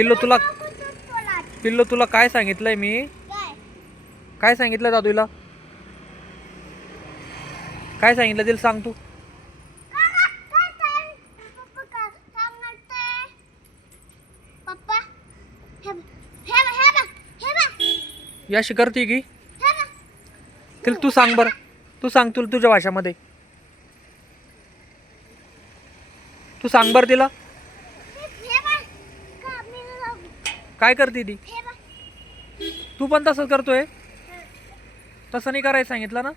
पिल्लू तुला पिल्लू तुला काय सांगितलंय मी? काय सांगितलं दादूला? काय सांगितलं तिला सांग तू. याशी करते की तिला तू सांग बर. तू सांग तुला तुझ्या भाषामध्ये. तू सांग बर तिला काय करते ती. तू पण तसंच करतोय. तसं नाही करायचं सांगितलं ना.